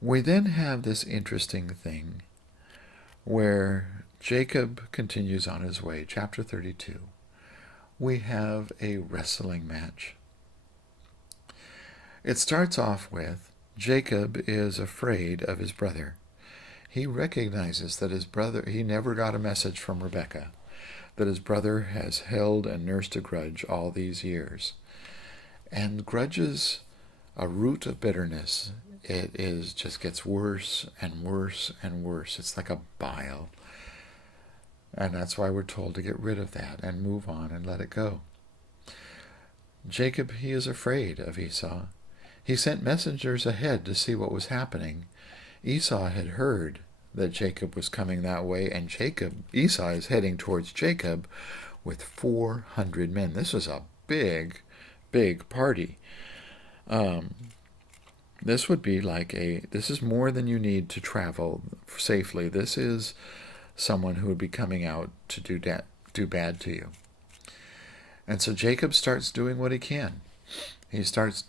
We then have this interesting thing where Jacob continues on his way. Chapter 32. We have a wrestling match. It starts off with Jacob is afraid of his brother. He recognizes that his brother, he never got a message from Rebekah, that his brother has held and nursed a grudge all these years. And grudges, a root of bitterness, just gets worse and worse and worse. It's like a bile. And that's why we're told to get rid of that and move on and let it go. Jacob, he is afraid of Esau. He sent messengers ahead to see what was happening. Esau had heard that Jacob was coming that way, and Esau is heading towards Jacob with 400 men. This was a big, big party. This would be this is more than you need to travel safely. This is someone who would be coming out to do bad to you. And so Jacob starts doing what he can. He starts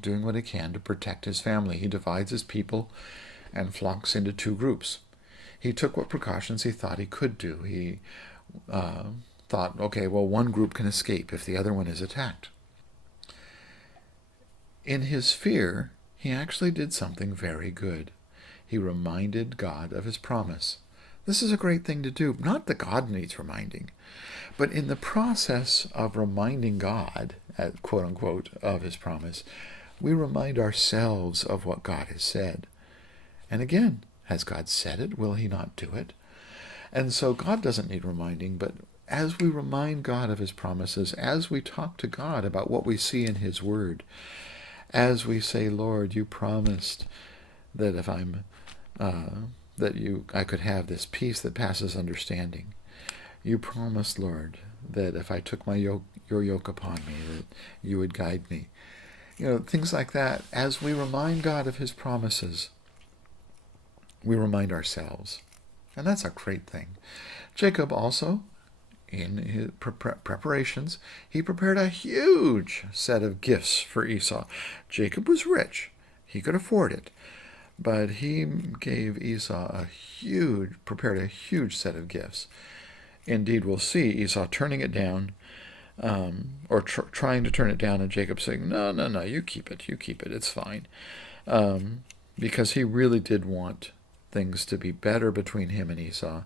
doing what he can to protect his family. He divides his people and flocks into two groups. He took what precautions he thought he could do. He thought, okay, well, one group can escape if the other one is attacked. In his fear, he actually did something very good. He reminded God of his promise. This is a great thing to do. Not that God needs reminding, but in the process of reminding God, quote unquote, of his promise, we remind ourselves of what God has said. And again, has God said it? Will he not do it? And so God doesn't need reminding, but as we remind God of his promises, as we talk to God about what we see in his word, as we say, Lord, you promised that if I could have this peace that passes understanding. You promised, Lord, that if I took your yoke upon me, that you would guide me. Things like that. As we remind God of his promises, we remind ourselves. And that's a great thing. Jacob also, in his preparations, he prepared a huge set of gifts for Esau. Jacob was rich. He could afford it. But he gave Esau prepared a huge set of gifts. Indeed, we'll see Esau turning it down, or trying to turn it down, and Jacob saying, no, you keep it, it's fine. Because he really did want things to be better between him and Esau.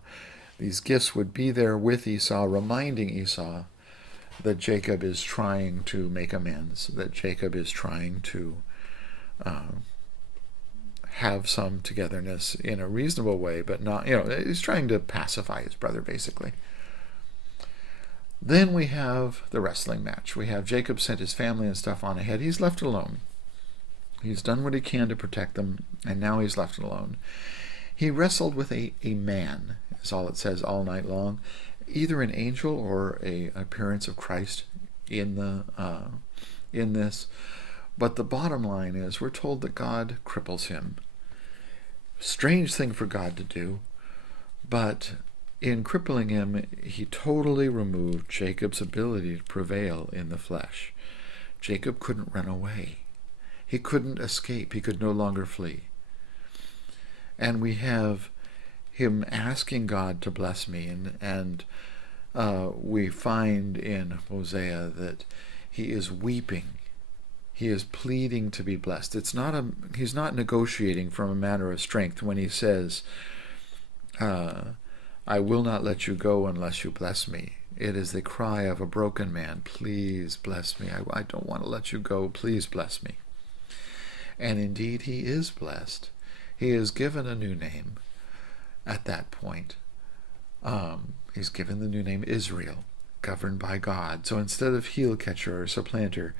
These gifts would be there with Esau, reminding Esau that Jacob is trying to make amends, that Jacob is trying to have some togetherness in a reasonable way, but not, he's trying to pacify his brother, basically. Then we have the wrestling match. We have Jacob sent his family and stuff on ahead. He's left alone. He's done what he can to protect them, and now he's left alone. He wrestled with a man, is all it says all night long, either an angel or an appearance of Christ in this. But the bottom line is we're told that God cripples him. Strange thing for God to do, but in crippling him, he totally removed Jacob's ability to prevail in the flesh. Jacob couldn't run away. He couldn't escape. He could no longer flee. And we have him asking God to bless me, and we find in Hosea that he is weeping. He is pleading to be blessed. He's not negotiating from a matter of strength when he says, I will not let you go unless you bless me. It is the cry of a broken man. Please bless me. I don't want to let you go. Please bless me. And indeed, he is blessed. He is given a new name at that point. He's given the new name Israel, governed by God. So instead of heel catcher or supplanter,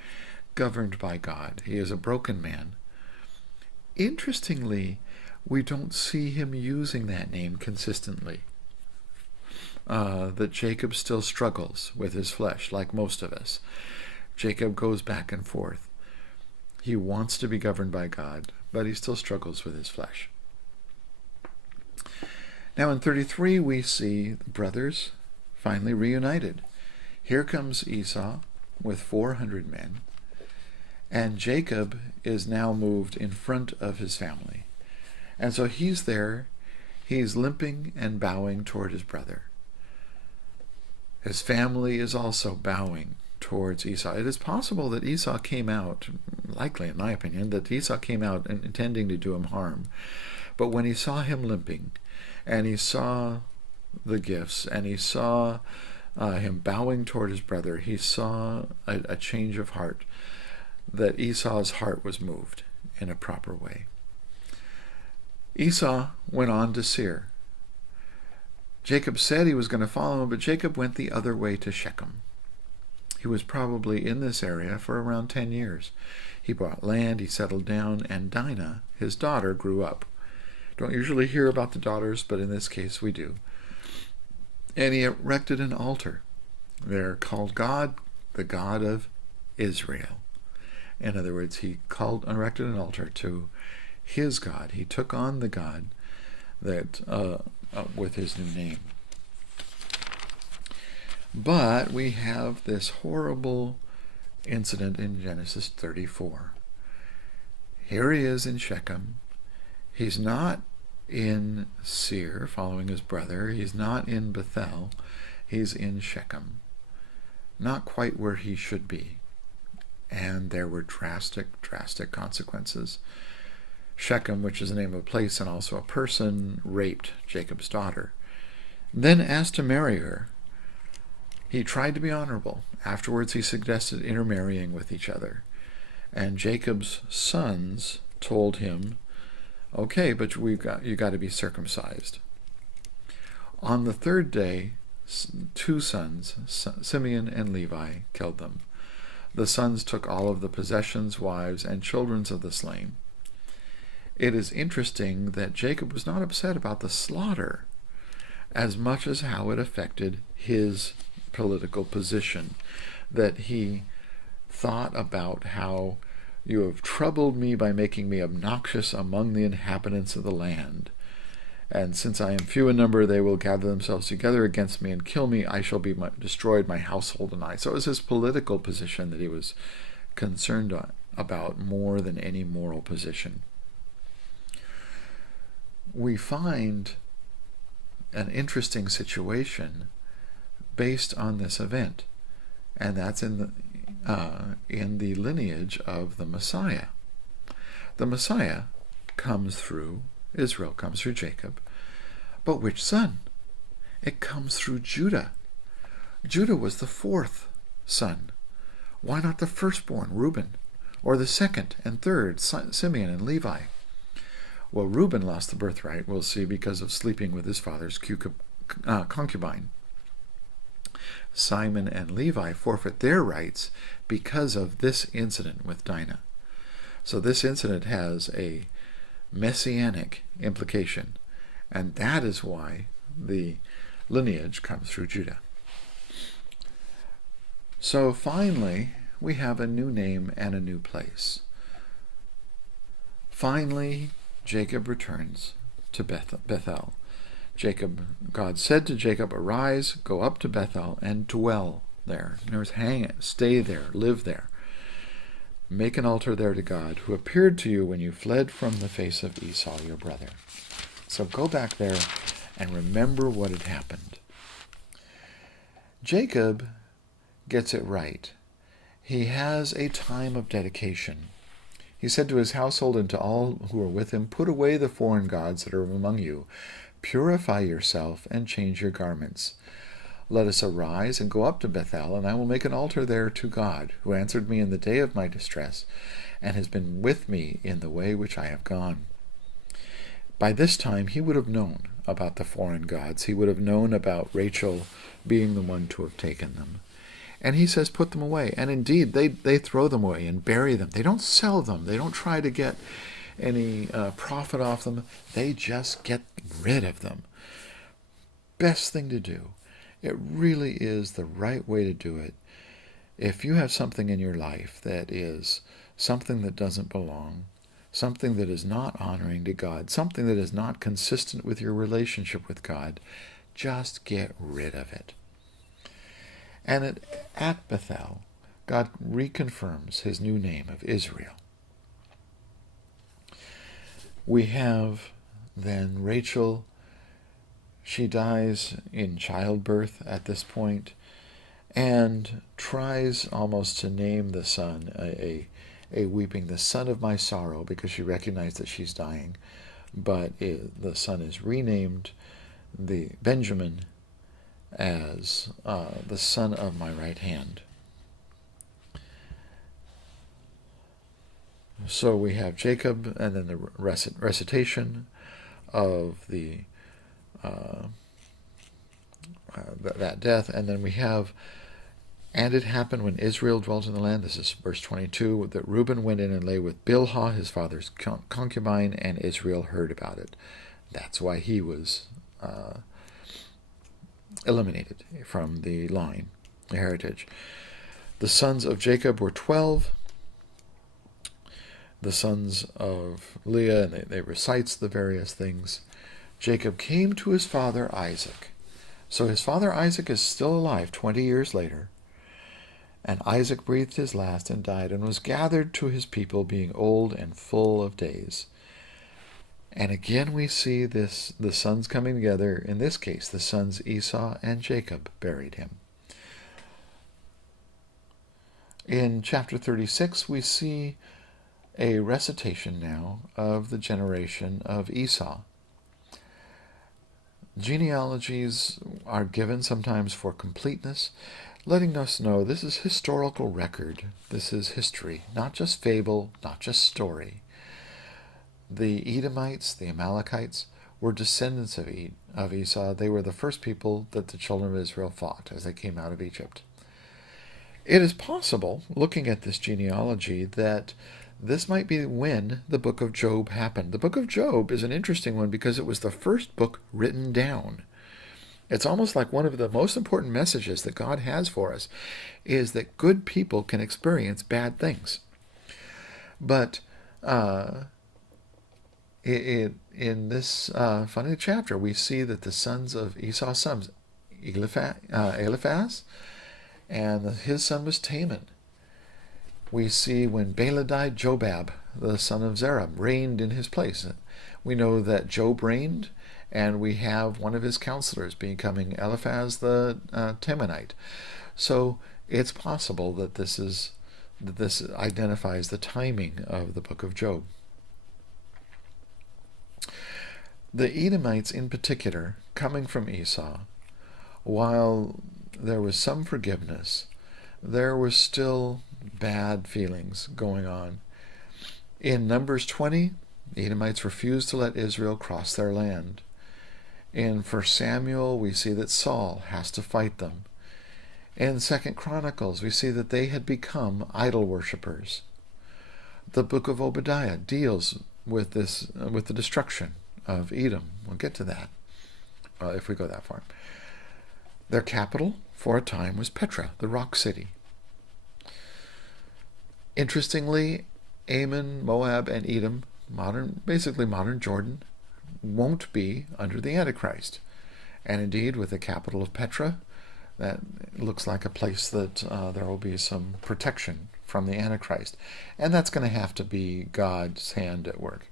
governed by God. He is a broken man. Interestingly, we don't see him using that name consistently. That Jacob still struggles with his flesh, like most of us. Jacob goes back and forth. He wants to be governed by God, but he still struggles with his flesh. Now in 33, we see the brothers finally reunited. Here comes Esau with 400 men, And Jacob is now moved in front of his family. And so he's there, he's limping and bowing toward his brother. His family is also bowing towards Esau. It is possible that Esau came out, likely in my opinion, that Esau came out intending to do him harm. But when he saw him limping, and he saw the gifts, and he saw him bowing toward his brother, he saw a change of heart, that Esau's heart was moved in a proper way. Esau went on to Seir. Jacob said he was going to follow him, but Jacob went the other way to Shechem. He was probably in this area for around 10 years. He bought land, he settled down, and Dinah, his daughter, grew up. Don't usually hear about the daughters, but in this case we do. And he erected an altar there called God, the God of Israel. In other words, he erected an altar to his God. He took on the God that with his new name. But we have this horrible incident in Genesis 34. Here he is in Shechem. He's not in Seir, following his brother. He's not in Bethel. He's in Shechem. Not quite where he should be. And there were drastic consequences. Shechem, which is the name of a place and also a person, raped Jacob's daughter, then asked to marry her. He tried to be honorable. Afterwards, he suggested intermarrying with each other. And Jacob's sons told him, okay, but you got to be circumcised. On the third day, 2 sons, Simeon and Levi, killed them. The sons took all of the possessions, wives, and children of the slain. It is interesting that Jacob was not upset about the slaughter as much as how it affected his political position, that he thought about how you have troubled me by making me obnoxious among the inhabitants of the land. And since I am few in number, they will gather themselves together against me and kill me. I shall be destroyed, my household and I. So it was his political position that he was concerned about more than any moral position. We find an interesting situation based on this event, and that's in the lineage of the Messiah. The Messiah comes through Israel, comes through Jacob, but which son? It comes through Judah. Judah was the 4th son. Why not the firstborn, Reuben, or the 2nd and 3rd, Simeon and Levi? Well, Reuben lost the birthright, we'll see, because of sleeping with his father's concubine. Simon and Levi forfeit their rights because of this incident with Dinah. So this incident has a messianic implication, and that is why the lineage comes through Judah. So finally, we have a new name and a new place. Finally, Jacob returns to Bethel. God said to Jacob, arise, go up to Bethel, and dwell there. In other words, stay there, live there. Make an altar there to God, who appeared to you when you fled from the face of Esau, your brother. So go back there and remember what had happened. Jacob gets it right. He has a time of dedication. He said to his household and to all who are with him, put away the foreign gods that are among you. Purify yourself and change your garments. Let us arise and go up to Bethel, and I will make an altar there to God, who answered me in the day of my distress, and has been with me in the way which I have gone. By this time he would have known about the foreign gods. He would have known about Rachel being the one to have taken them. And he says, put them away. And indeed, they throw them away and bury them. They don't sell them. They don't try to get any profit off them. They just get rid of them. Best thing to do. It really is the right way to do it. If you have something in your life that is something that doesn't belong, something that is not honoring to God, something that is not consistent with your relationship with God, just get rid of it. And at Bethel, God reconfirms his new name of Israel. We have then Rachel. She dies in childbirth at this point and tries almost to name the son a weeping, the son of my sorrow, because she recognized that she's dying. But the son is renamed the Benjamin as the son of my right hand. So we have Jacob, and then the recitation of that death, and then we have, and it happened when Israel dwelt in the land, this is verse 22, that Reuben went in and lay with Bilhah, his father's concubine, and Israel heard about it. That's why he was eliminated from the line, the heritage. The sons of Jacob were 12. The sons of Leah, and they recites the various things. Jacob came to his father Isaac. So his father Isaac is still alive 20 years later. And Isaac breathed his last and died, and was gathered to his people, being old and full of days. And again we see the sons coming together. In this case, the sons Esau and Jacob buried him. In chapter 36, we see a recitation now of the generation of Esau. Genealogies are given sometimes for completeness, letting us know this is historical record. This is history, not just fable, not just story. The Edomites, the Amalekites, were descendants of Esau. They were the first people that the children of Israel fought as they came out of Egypt. It is possible, looking at this genealogy, that this might be when the book of Job happened. The book of Job is an interesting one because it was the first book written down. It's almost like one of the most important messages that God has for us is that good people can experience bad things. But in this funny chapter, we see that the sons of Esau's sons, Eliphaz, and his son was Taman. We see when Bela died, Jobab, the son of Zerah, reigned in his place. We know that Job reigned, and we have one of his counselors becoming Eliphaz the Temanite. So it's possible that this identifies the timing of the book of Job. The Edomites in particular, coming from Esau, while there was some forgiveness, there was still bad feelings going on. In Numbers 20, the Edomites refused to let Israel cross their land. In 1 Samuel, we see that Saul has to fight them. In 2 Chronicles, we see that they had become idol worshippers. The book of Obadiah deals with this, with the destruction of Edom. We'll get to that if we go that far. Their capital, for a time, was Petra, the rock city. Interestingly, Ammon, Moab, and Edom, basically modern Jordan, won't be under the Antichrist. And indeed, with the capital of Petra, that looks like a place that there will be some protection from the Antichrist. And that's going to have to be God's hand at work.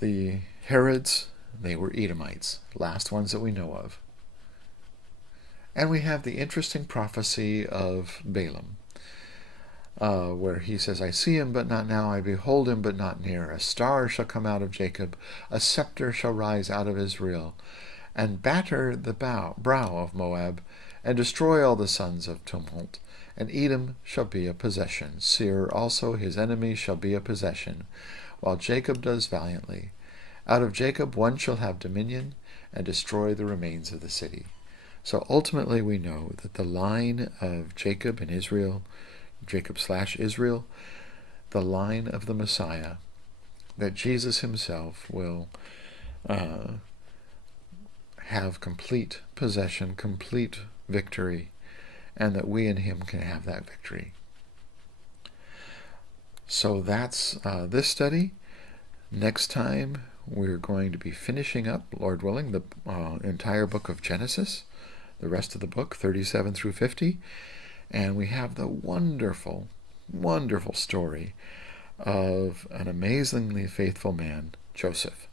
The Herods, they were Edomites, last ones that we know of. And we have the interesting prophecy of Balaam, where he says, I see him, but not now. I behold him, but not near. A star shall come out of Jacob. A scepter shall rise out of Israel, and batter the brow of Moab, and destroy all the sons of tumult. And Edom shall be a possession. Seir also, his enemy, shall be a possession, while Jacob does valiantly. Out of Jacob one shall have dominion, and destroy the remains of the city. So ultimately we know that the line of Jacob and Israel, Jacob/Israel, the line of the Messiah, that Jesus himself will have complete possession, complete victory, and that we in him can have that victory. So that's this study. Next time we're going to be finishing up, Lord willing, the entire book of Genesis, the rest of the book, 37 through 50. And we have the wonderful, wonderful story of an amazingly faithful man, Joseph.